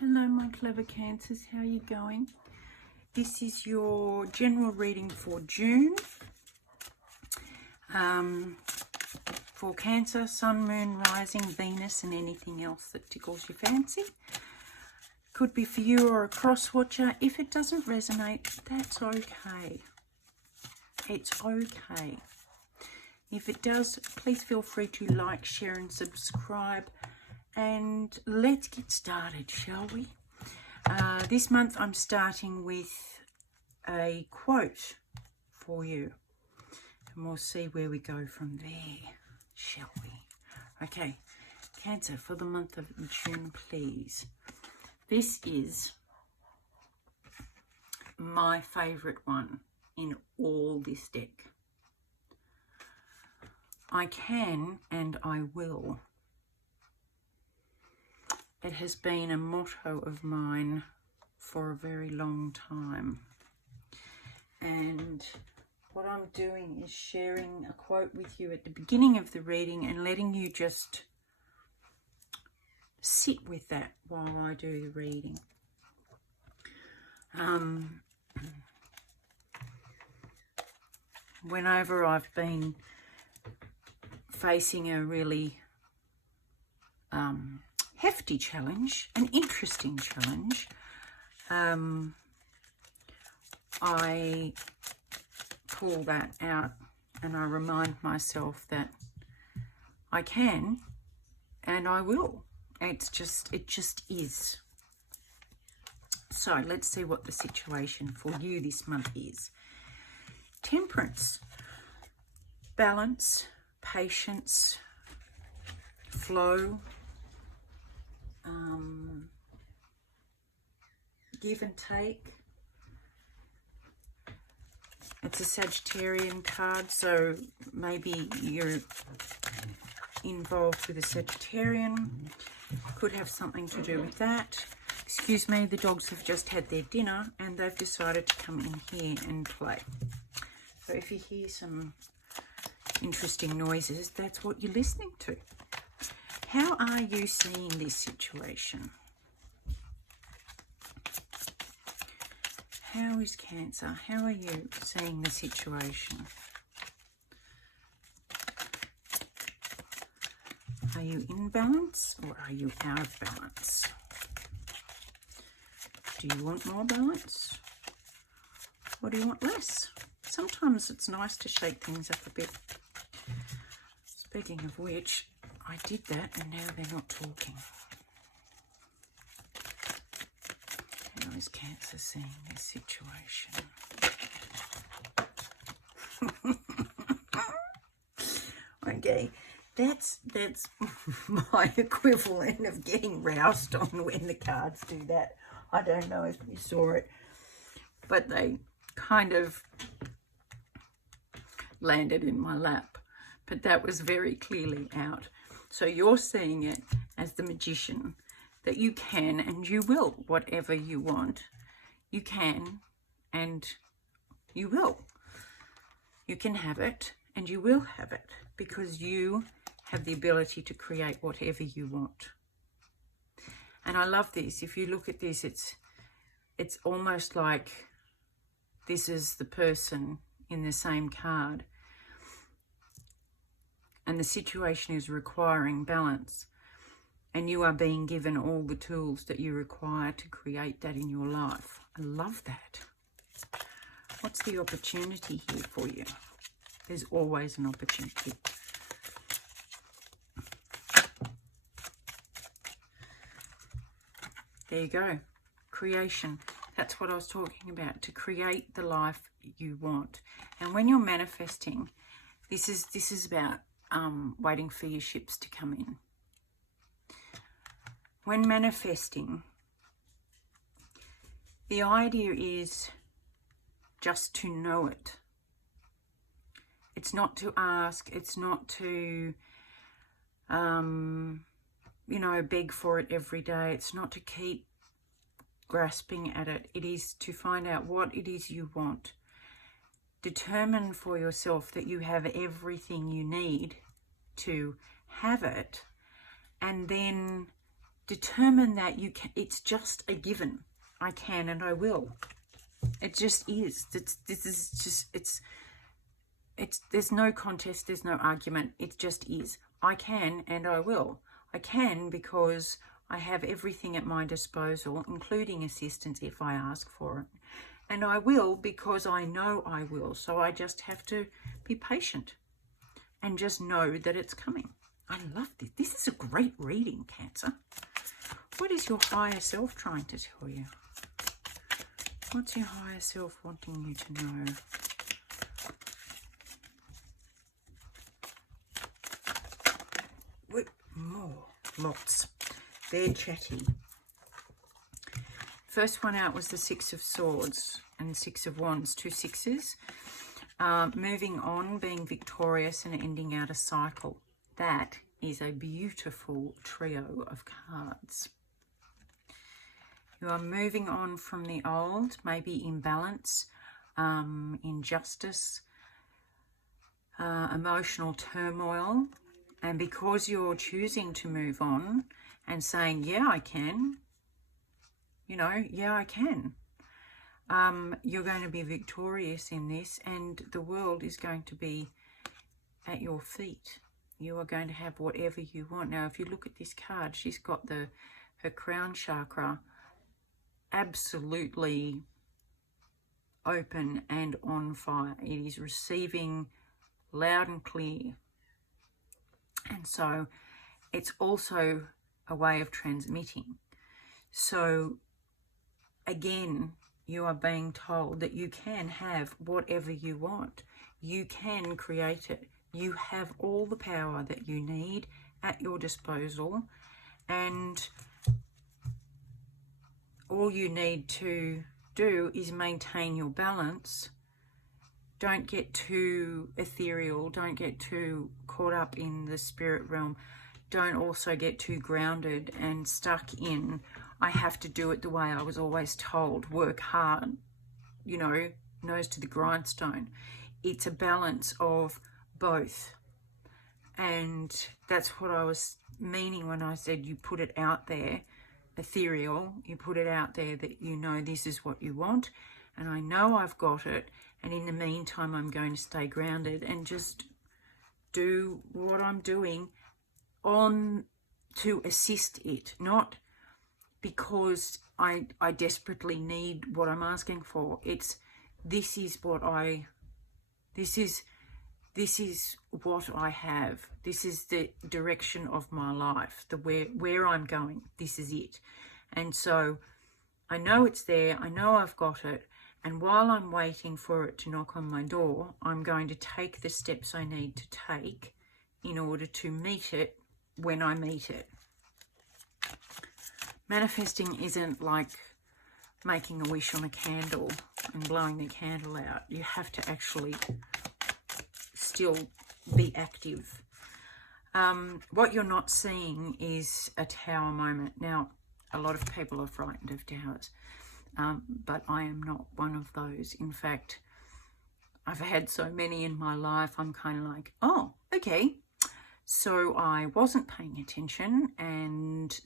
Hello my clever Cancers, how are you going? This is your general reading for June. For Cancer, Sun, Moon, Rising, Venus and anything else that tickles your fancy. Could be for you or a cross watcher. If it doesn't resonate, that's okay. It's okay. If it does, please feel free to like, share and subscribe. And let's get started, shall we? This month I'm starting with a quote for you. And we'll see where we go from there, shall we? Okay, Cancer, for the month of June, please. This is my favourite one in all this deck. I can and I will. It has been a motto of mine for a very long time. And what I'm doing is sharing a quote with you at the beginning of the reading and letting you just sit with that while I do the reading. Whenever I've been facing a really hefty challenge, an interesting challenge, I pull that out and I remind myself that I can and I will. It just is. So let's see what the situation for you this month is. Temperance, balance, patience, flow, give and take. It's a Sagittarian card, so maybe you're involved with a Sagittarian. Could have something to do with that. Excuse me, the dogs have just had their dinner and they've decided to come in here and play. So if you hear some interesting noises, that's what you're listening to. How are you seeing this situation? How is Cancer? How are you seeing the situation? Are you in balance or are you out of balance? Do you want more balance? Or do you want less? Sometimes it's nice to shake things up a bit. Speaking of which, I did that and now they're not talking. How is Cancer seeing this situation? Okay, that's my equivalent of getting roused on when the cards do that. I don't know if you saw it, but they kind of landed in my lap. But that was very clearly out. So you're seeing it as the Magician, that you can and you will, whatever you want, you can and you will. You can have it and you will have it because you have the ability to create whatever you want. And I love this. If you look at this, it's almost like this is the person in the same card. And the situation is requiring balance. And you are being given all the tools that you require to create that in your life. I love that. What's the opportunity here for you? There's always an opportunity. There you go. Creation. That's what I was talking about. To create the life you want. And when you're manifesting, this is about waiting for your ships to come in. When manifesting, the idea is just to know it. It's not to ask. It's not to, beg for it every day. It's not to keep grasping at it. It is to find out what it is you want. Determine for yourself that you have everything you need to have it, and then determine that you can. It's just a given. I can and I will. It just is. There's no contest, there's no argument. It just is. I can and I will. I can because I have everything at my disposal, including assistance if I ask for it. And I will because I know I will. So I just have to be patient and just know that it's coming. I love this. This is a great reading, Cancer. What is your higher self trying to tell you? What's your higher self wanting you to know? What more? Lots. They're chatty. First one out was the Six of Swords and Six of Wands, 2 sixes. Moving on, being victorious and ending out a cycle. That is a beautiful trio of cards. You are moving on from the old, maybe imbalance, injustice, emotional turmoil. And because you're choosing to move on and saying, yeah, I can, you know, yeah, I can. You're going to be victorious in this, and the world is going to be at your feet. You are going to have whatever you want. Now, if you look at this card, she's got her crown chakra absolutely open and on fire. It is receiving loud and clear. And so it's also a way of transmitting. So again, you are being told that you can have whatever you want. You can create it. You have all the power that you need at your disposal, and all you need to do is maintain your balance. Don't get too ethereal. Don't get too caught up in the spirit realm. Don't also get too grounded and stuck in, I have to do it the way I was always told. Work hard, you know, nose to the grindstone. It's a balance of both. And that's what I was meaning when I said you put it out there, ethereal. You put it out there that you know this is what you want. And I know I've got it. And in the meantime, I'm going to stay grounded and just do what I'm doing on to assist it, not because I desperately need what I'm asking for. It's this is what I have. This is the direction of my life, the where I'm going. This is it. And so I know it's there. I know I've got it. And while I'm waiting for it to knock on my door, I'm going to take the steps I need to take in order to meet it when I meet it. Manifesting isn't like making a wish on a candle and blowing the candle out. You have to actually still be active. What you're not seeing is a tower moment. Now, a lot of people are frightened of towers, but I am not one of those. In fact, I've had so many in my life, I'm kind of like, oh, okay. So I wasn't paying attention, and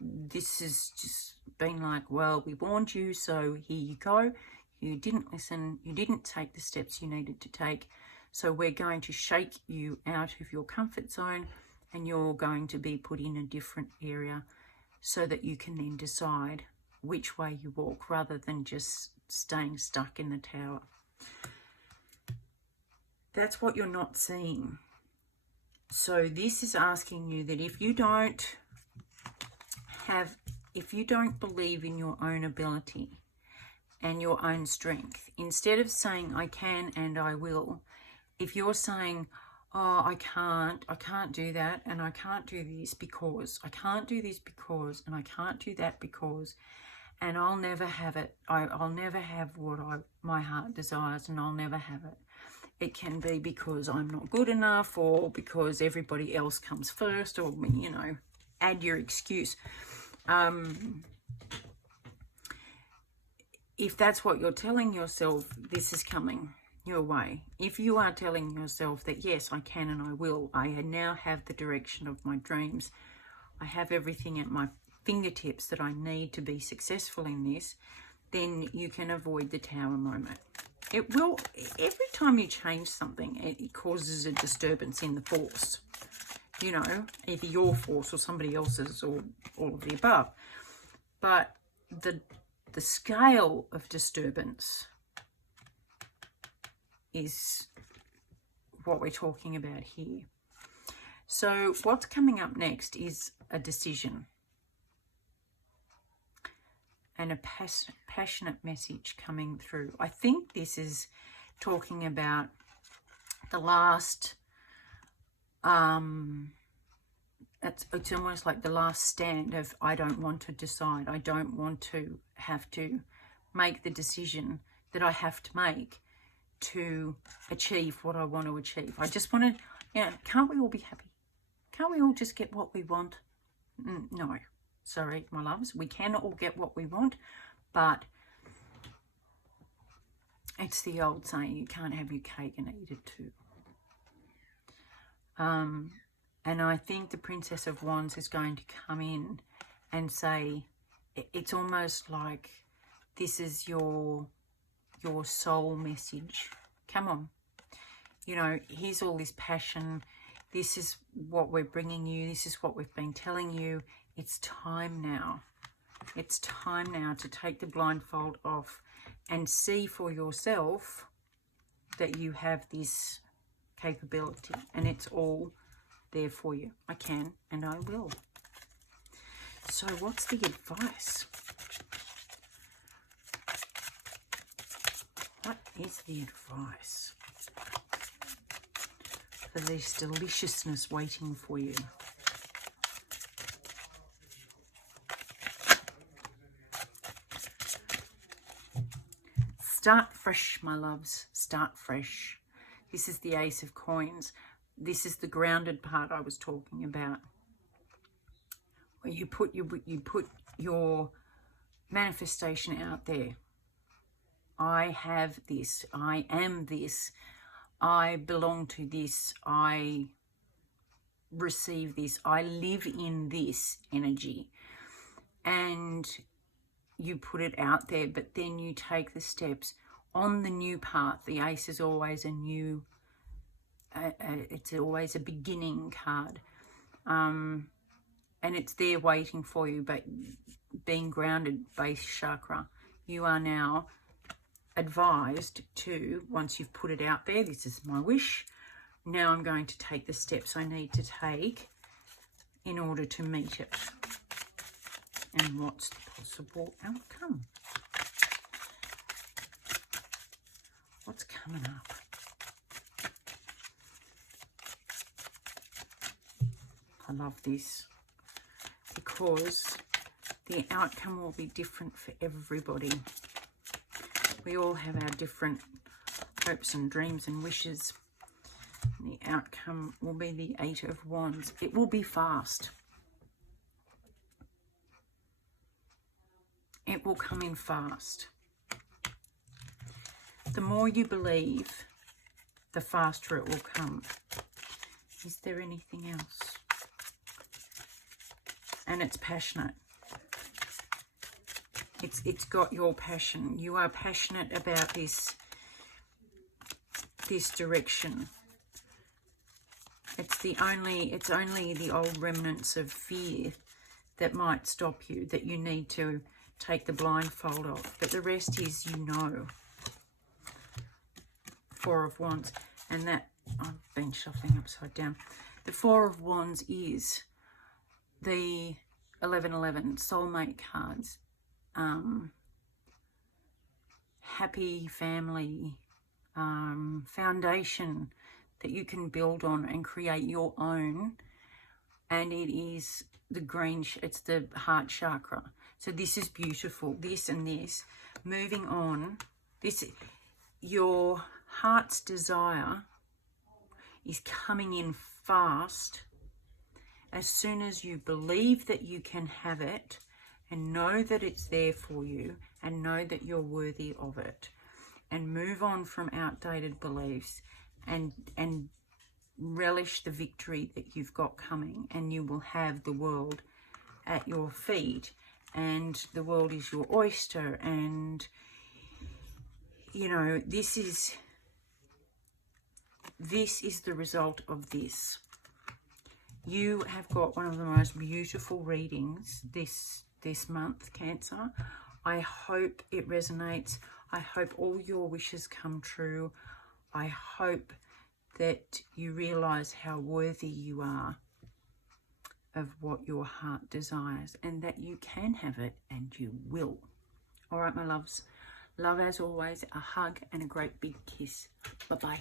this has just been like, well, we warned you, so here you go. You didn't listen. You didn't take the steps you needed to take. So we're going to shake you out of your comfort zone, and you're going to be put in a different area so that you can then decide which way you walk rather than just staying stuck in the tower. That's what you're not seeing. So this is asking you that if you don't believe in your own ability and your own strength, instead of saying I can and I will, if you're saying, oh, I can't do that, and I can't do this because, I can't do this because, and I can't do that because, and I'll never have it, I'll never have what my heart desires, and I'll never have it. It can be because I'm not good enough, or because everybody else comes first, or, you know, add your excuse. If that's what you're telling yourself, this is coming your way. If you are telling yourself that, yes, I can and I will, I now have the direction of my dreams, I have everything at my fingertips that I need to be successful in this, then you can avoid the Tower moment. It will, every time you change something, it causes a disturbance in the force. You know, either your force or somebody else's, or all of the above. But the scale of disturbance is what we're talking about here. So what's coming up next is a decision and a passionate message coming through. I think this is talking about the last, it's almost like the last stand of, I don't want to decide. I don't want to have to make the decision that I have to make to achieve what I want to achieve. I just want to, you know, can't we all be happy? Can't we all just get what we want? No, sorry, my loves. We can all get what we want, but it's the old saying, you can't have your cake and eat it too. And I think the Princess of Wands is going to come in and say, it's almost like this is your soul message. Come on. You know, here's all this passion. This is what we're bringing you. This is what we've been telling you. It's time now. It's time now to take the blindfold off and see for yourself that you have this capability, and it's all there for you. I can and I will. So what's the advice? What is the advice for this deliciousness waiting for you? Start fresh, my loves. Start fresh. This is the Ace of Coins. This is the grounded part I was talking about, where you put your manifestation out there. I have this. I am this. I belong to this. I receive this. I live in this energy. And you put it out there, but then you take the steps on the new path. The Ace is always a new, it's always a beginning card. And it's there waiting for you, but being grounded, base chakra, you are now advised to, once you've put it out there, this is my wish, now I'm going to take the steps I need to take in order to meet it. And what's the possible outcome? What's coming up? I love this, because the outcome will be different for everybody. We all have our different hopes and dreams and wishes. And the outcome will be the Eight of Wands. It will be fast. It will come in fast. The more you believe, the faster it will come. Is there anything else? And it's passionate. It's got your passion. You are passionate about this direction. It's only the old remnants of fear that might stop you, that you need to take the blindfold off. But the rest is, you know. Four of Wands. And that, I've been shuffling upside down. The Four of Wands is the 1111 soulmate cards. Happy family, foundation that you can build on and create your own. And it is the green, it's the heart chakra. So this is beautiful. This and this. Moving on, this, your heart's desire is coming in fast as soon as you believe that you can have it and know that it's there for you and know that you're worthy of it, and move on from outdated beliefs and relish the victory that you've got coming, and you will have the world at your feet, and the world is your oyster, and you know, this is the result of this. You have got one of the most beautiful readings this month, Cancer. I hope it resonates. I hope all your wishes come true. I hope that you realize how worthy you are of what your heart desires, and that you can have it and you will. All right, my loves. Love as always. A hug and a great big kiss. Bye-bye.